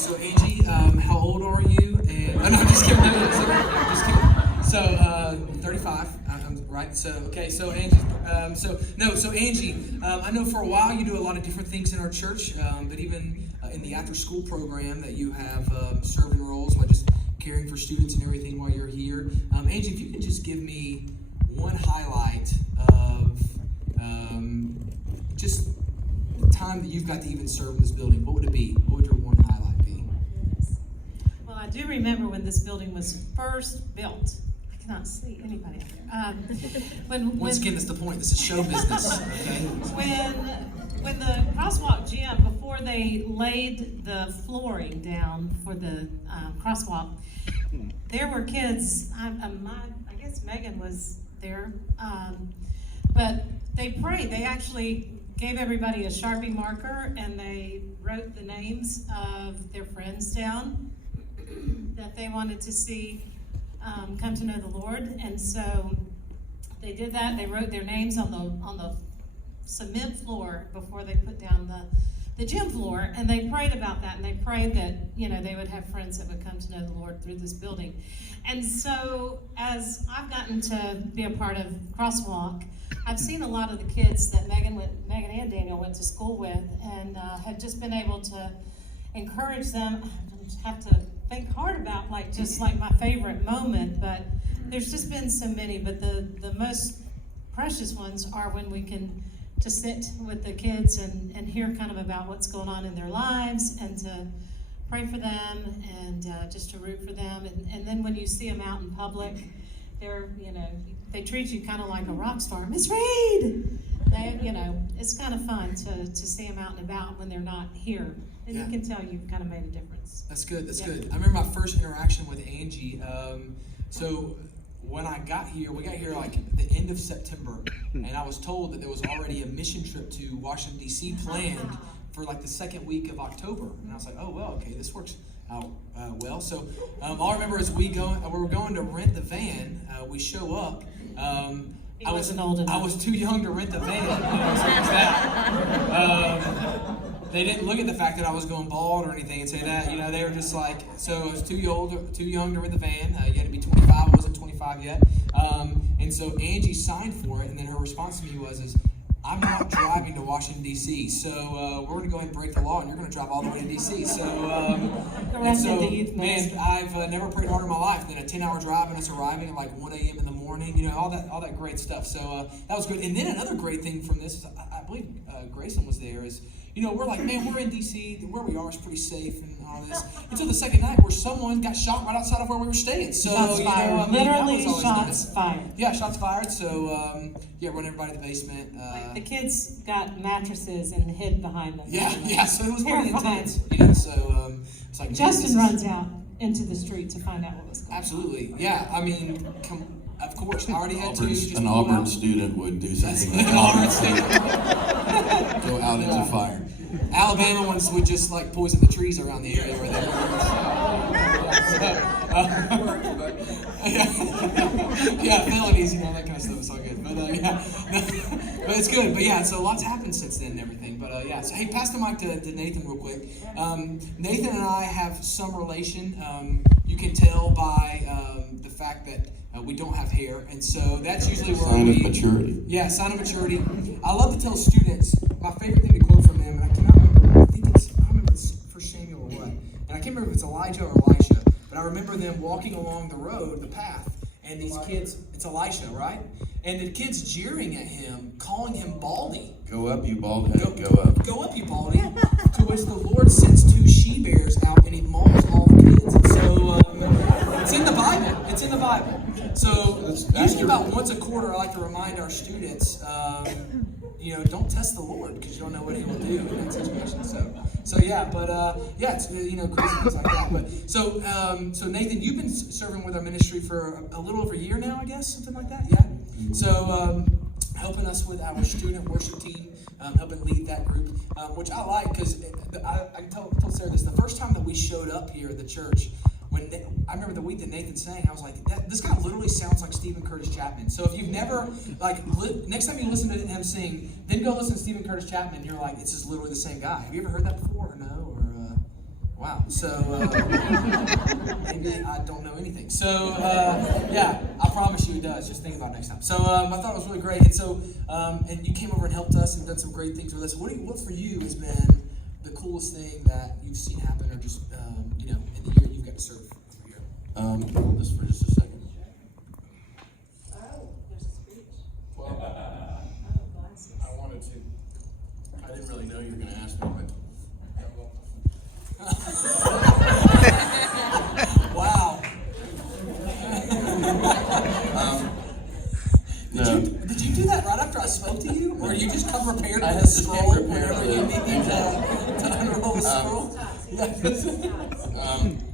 So Angie, how old are you? And no, I'm just kidding. No, just kidding. So 35. Right. So okay. So Angie. So Angie. I know for a while you do a lot of different things in our church, but even in the after-school program that you have serving roles, like just caring for students and everything while you're here. Angie, if you could just give me one highlight of just the time that you've got to even serve in this building, what would it be? What would your one highlight be? Well, I do remember when this building was first built. I cannot see anybody out there. Once again, that's the point. This is show business. Okay. When the crosswalk gym, before they laid the flooring down for the crosswalk, there were kids. I guess Megan was there, but they prayed. They actually gave everybody a Sharpie marker and they wrote the names of their friends down that they wanted to see come to know the Lord. And so they did that. They wrote their names on the cement floor before they put down the gym floor, and they prayed about that, and they prayed that they would have friends that would come to know the Lord through this building. And so as I've gotten to be a part of Crosswalk, I've seen a lot of the kids that Megan and Daniel went to school with, and have just been able to encourage them. I have to think hard about like my favorite moment, but there's just been so many. But the most precious ones are when we can to sit with the kids and hear kind of about what's going on in their lives, and to pray for them, and just to root for them. And then when you see them out in public, they treat you kind of like a rock star. Miss Reed! It's kind of fun to see them out and about when they're not here. And you can tell you've kind of made a difference. That's good. That's good. I remember my first interaction with Angie. So when I got here, we got here like at the end of September, and I was told that there was already a mission trip to Washington, D.C. planned for like the second week of October. And I was like, oh, well, okay, this works out well. So all I remember is we were going to rent the van. We show up. I was too young to rent the van. They didn't look at the fact that I was going bald or anything and say that. They were just like, so I was too young to rent the van. You had to be 25. I wasn't 25 yet. And so Angie signed for it, and then her response to me was, I'm not driving to Washington, D.C., so we're going to go ahead and break the law, and you're going to drive all the way to D.C. Man, I've never prayed harder in my life than a 10-hour drive and us arriving at like 1 a.m. in the morning, all that great stuff. So that was good. And then another great thing from this, I believe Grayson was there, is we're like, man, we're in D.C., where we are is pretty safe and all this. Until the second night where someone got shot right outside of where we were staying. So, shots fired. Literally shots nice. fired. Yeah, shots fired. So, run everybody to the basement. The kids got mattresses and hid behind them. Yeah, so it was pretty intense. It's like Justin runs out into the street to find out what was going on. Absolutely. Yeah, I mean, of course, I already had an Auburn student would do something like an Auburn student. Go out into fire. Alabama ones would just like poison the trees around the area where they were. Felonies, that kind of stuff is all good. But but it's good. But so lots happened since then and everything. But so hey, pass the mic to Nathan real quick. Nathan and I have some relation. You can tell by the fact that we don't have hair, and so that's usually where sign of maturity. Yeah, sign of maturity. I love to tell students my favorite thing to quote from them, and I cannot remember. I don't remember if it's for Samuel or what, and I can't remember if it's Elijah or Elisha. But I remember them walking along the road, the path, and these kids. It's Elisha, right? And the kids jeering at him, calling him Baldy. Go up, you bald head. Go up. Go up, you Baldy. To which the Lord sends 2 she-bears out, and he mauls all the kids. And so it's in the Bible. It's in the Bible. So usually about once a quarter, I like to remind our students, don't test the Lord because you don't know what He will do in that situation. So it's crazy things like that. But so Nathan, you've been serving with our ministry for a little over a year now, I guess, something like that. Yeah. So helping us with our student worship team, helping lead that group, which I like because I told Sarah this. The first time that we showed up here at the church, I remember the week that Nathan sang, I was like, this guy literally sounds like Stephen Curtis Chapman. So if you've never, next time you listen to him sing, then go listen to Stephen Curtis Chapman, and you're like, this is literally the same guy. Have you ever heard that before, or no? Wow. So maybe I don't know anything. So yeah, I promise you it does. Just think about it next time. So I thought it was really great. And so and you came over and helped us and done some great things with us. What for you has been the coolest thing that you've seen happen, or just you know, in the year you've got to serve over here? Hold this for just a second. Oh, there's a speech. Well, Glasses. I wanted to. I didn't really know you were going to ask me, but. Wow. No. Did you do that right after I spoke to you, or did you just come prepared I with had a to scroll come prepared whenever with you it. need me to unroll the scroll?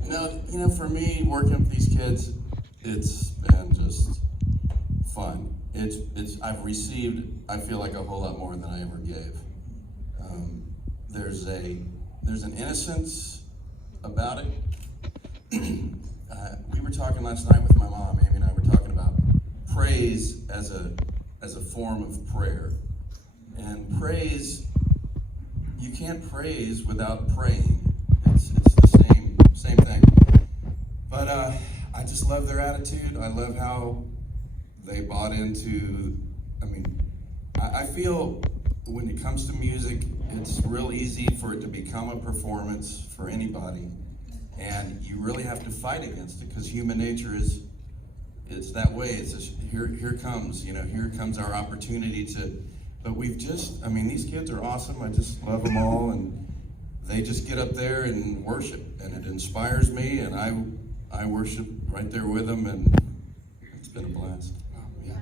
No, you know, for me, working with these kids, it's been just fun. I've received, I feel like, a whole lot more than I ever gave. There's an innocence about it. We were talking last night with my mom, Amy and I were talking about praise as a form of prayer. And praise, you can't praise without praying. It's the same thing. But I just love their attitude. I love how they bought into, I feel when it comes to music, it's real easy for it to become a performance for anybody. And you really have to fight against it, because human nature it's that way. It's just, here comes our opportunity to, but these kids are awesome. I just love them all, and they just get up there and worship, and it inspires me, and I worship right there with them, and it's been a blast. Yeah.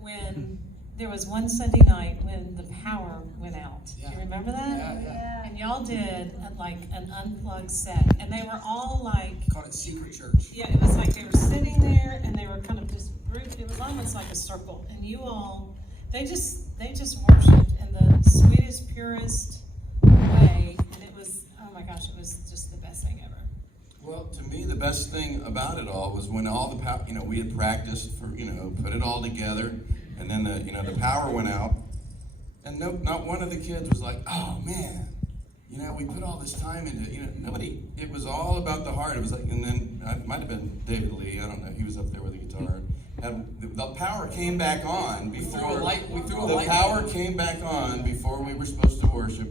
When there was one Sunday night when the power went out. Do Yeah. you remember that? Yeah. And y'all did like an unplugged set, and they were all like, Called it Secret Church. yeah, it was like they were sitting there and they were kind of just grouped. It was almost like a circle, and you all, they just worshipped in the sweetest, purest way, and it was, oh my gosh, it was just the best thing ever. Well, to me, the best thing about it all was when all the power, we had practiced for, put it all together, and then the power went out, and not one of the kids was like, oh man, we put all this time into it. Nobody. It was all about the heart. It was like, and then it might have been David Lee. I don't know. He was up there with the guitar. And the power came back on before the power came back on before we were supposed to worship,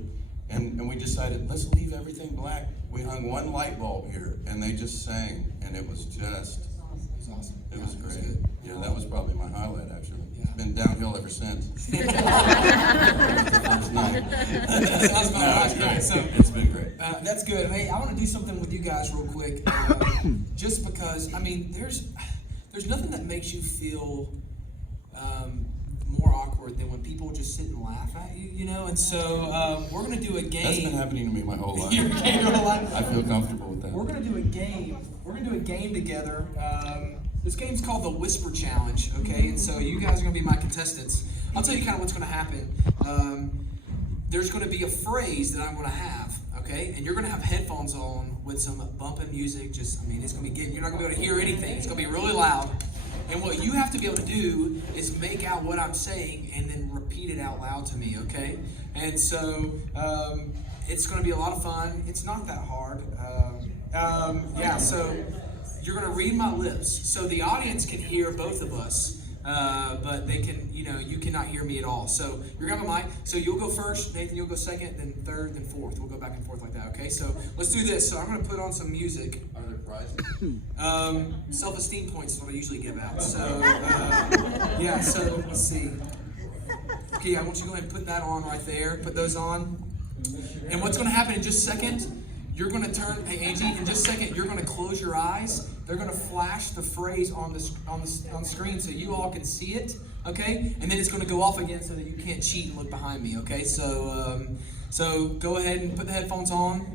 and we decided, let's leave everything black. We hung one light bulb here, and they just sang, and it was just. It was awesome. It was Yeah, great. good. Yeah, that was probably my highlight, actually. Yeah. It's been downhill ever since. First night. Sounds about right. Yeah, so It's been great. that's good. Hey, I want to do something with you guys real quick, just because there's nothing that makes you feel more awkward than when people just sit and laugh at you, And so we're gonna do a game. That's been happening to me my whole life. Your whole life. I feel comfortable with that. We're gonna do a game. We're gonna do a game together. This game's called the Whisper Challenge, okay? And so you guys are gonna be my contestants. I'll tell you kind of what's gonna happen. There's gonna be a phrase that I'm gonna have, okay? And you're gonna have headphones on with some bumping music. It's gonna be good. You're not gonna be able to hear anything. It's gonna be really loud. And what you have to be able to do is make out what I'm saying and then repeat it out loud to me, okay? And so it's going to be a lot of fun. It's not that hard. So you're going to read my lips. So the audience can hear both of us, but they can, you cannot hear me at all. So you're going to have a mic. So you'll go first, Nathan, you'll go second, then third, then fourth. We'll go back and forth like that, okay? So let's do this. So I'm going to put on some music. Are there prizes? Self-esteem points is what I usually give out. So, so let's see. Okay, I want you to go ahead and put that on right there. Put those on. And what's going to happen in just a second, you're going to turn, hey Angie, in just a second, you're going to close your eyes. They're going to flash the phrase on the screen so you all can see it, okay? And then it's going to go off again so that you can't cheat and look behind me, okay? So, go ahead and put the headphones on.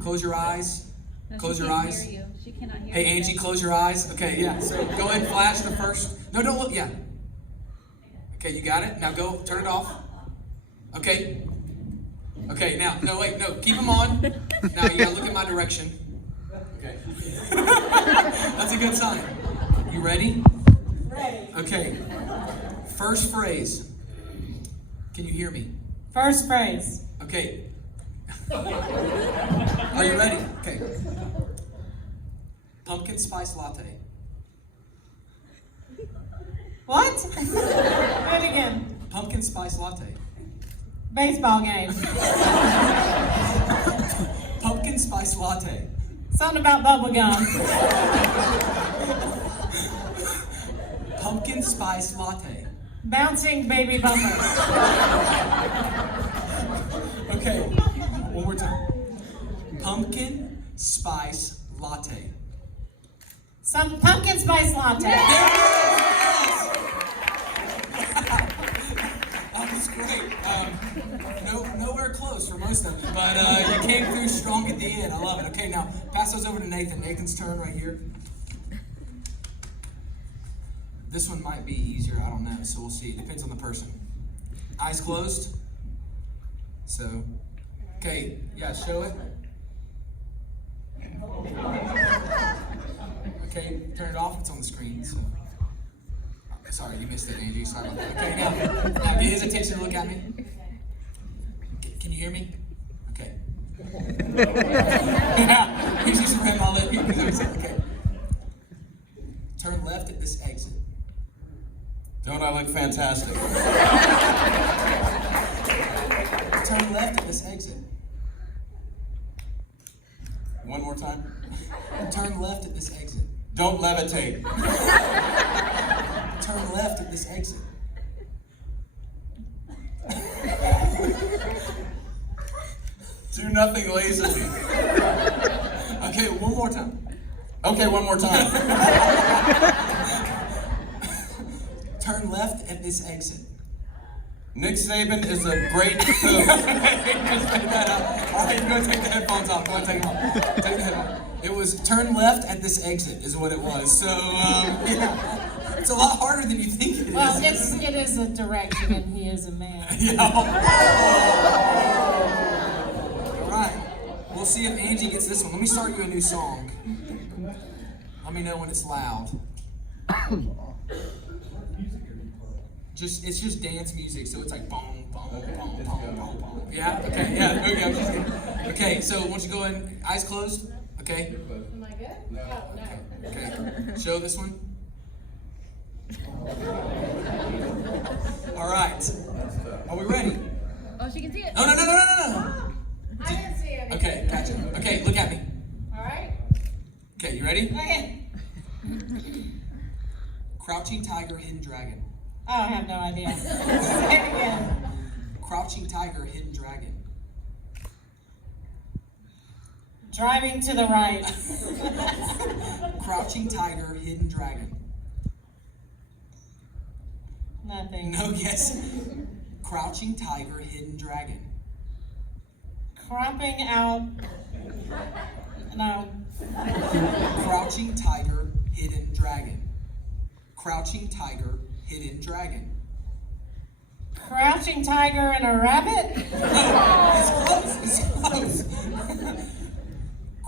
Close your eyes. Close your eyes. Hear you. She cannot hear Hey you. Angie, close your eyes. Okay, yeah. So go ahead and flash the first. No, don't look. Yeah. Okay, you got it. Now go turn it off. Okay. Okay. Now, no, wait, no. Keep them on. Now you gotta look in my direction. Okay. That's a good sign. You ready? Ready. Okay. First phrase. Can you hear me? First phrase. Okay. Are you ready? Okay. Pumpkin spice latte. What? Do it again. Pumpkin spice latte. Baseball game. Pumpkin spice latte. Something about bubble gum. Pumpkin spice latte. Bouncing baby bumper. Okay, one more time. Pumpkin spice latte. Some pumpkin spice latte. Yes! That was great. Nowhere close for most of you, but you came through strong at the end. I love it. Okay, now pass those over to Nathan. Nathan's turn right here. This one might be easier. I don't know, so we'll see. It depends on the person. Eyes closed. So, okay, yeah, show it. Okay, turn it off. It's on the screen. So. Sorry, you missed it, Angie. Sorry about that. Okay, now get his attention to look at me. Can you hear me? Okay. Yeah, he's just around my lip. Okay. Turn left at this exit. Don't I look fantastic? Turn left at this exit. One more time. Turn left at this exit. Don't levitate. Turn left at this exit. Do nothing lazily. Okay, one more time. Okay, one more time. Turn left at this exit. Nick Saban is a great coach. All right, go take the headphones off. Go ahead, take them off. Take the headphones. It was turn left at this exit is what it was. So, yeah. It's a lot harder than you think it is. Well, it is a direction, and he is a man. Yeah. All right. We'll see if Angie gets this one. Let me start you a new song. Let me know when it's loud. It's just dance music, so it's like boom, boom, boom, boom, boom, boom. Yeah. Okay. Yeah. There we go. Okay. So once you go in, eyes closed. Okay. Am I good? No. Okay. Show this one. All right. Are we ready? Oh, she can see it. No. I didn't see it. Okay, gotcha. Okay, look at me. All right. Okay, you ready? Okay. Crouching tiger, hidden dragon. Oh, I have no idea. Say it again. Crouching tiger, hidden dragon. Driving to the right. Crouching tiger, hidden dragon. Nothing. No, yes. Crouching tiger, hidden dragon. Cropping out. No. Crouching tiger, hidden dragon. Crouching tiger, hidden dragon. Crouching tiger and a rabbit? It's close. It's close.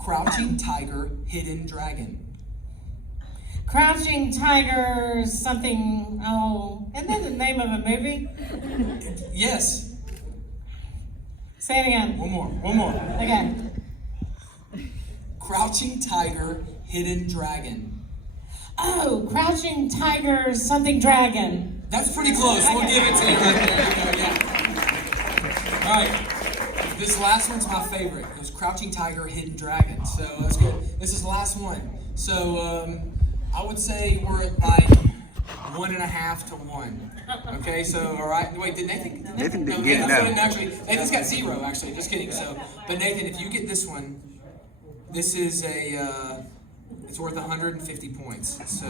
Crouching tiger, hidden dragon. Crouching tiger something, isn't that the name of a movie? Yes. Say it again. One more. Okay. Crouching tiger, hidden dragon. Oh, crouching tiger something dragon. That's pretty close. We'll give it to you right there. Yeah. All right. This last one's my favorite. It was Crouching Tiger, Hidden Dragon. So that's good. This is the last one. So I would say we're at like 1.5 to 1. Okay, so all right. Wait, did Nathan? Nathan didn't No, get it, no. Actually, Nathan's got 0. Actually, just kidding. So, but Nathan, if you get this one, this is a. It's worth 150 points. So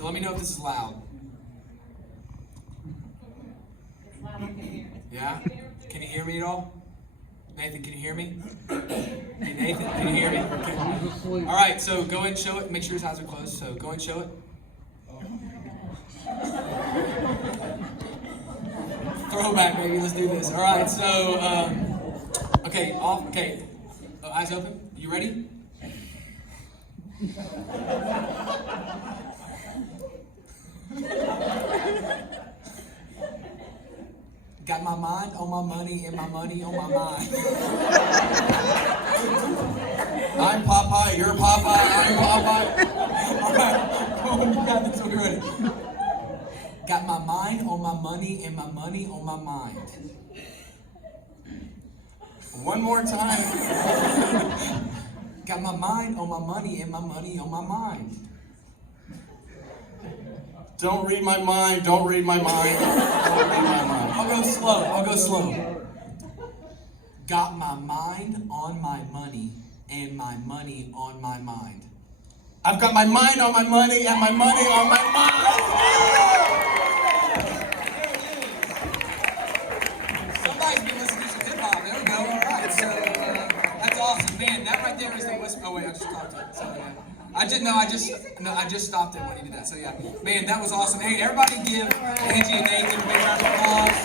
let me know if this is loud. Yeah? Can you hear me at all? Nathan, can you hear me? Hey, Nathan, can you hear me? Okay. All right, so go ahead and show it. Make sure his eyes are closed. So go ahead and show it. Throwback, baby. Let's do this. All right, so, okay, off. Okay, eyes open. You ready? Got my mind on my money and my money on my mind. I'm Popeye, you're Popeye, I'm Popeye. All right, you got this one ready. Got my mind on my money and my money on my mind. One more time. Got my mind on my money and my money on my mind. Don't read my mind, don't read my mind, don't read my mind. I'll go slow. Got my mind on my money and my money on my mind. I've got my mind on my money and my money on my mind. Somebody's been listening to some hip hop. There we go. All right. So that's awesome, man. That right there is the whisper. Oh wait, I just talked to it. So yeah. I just stopped it when he did that. So yeah, man, that was awesome. Hey, everybody give Angie and Nathan a big round of applause.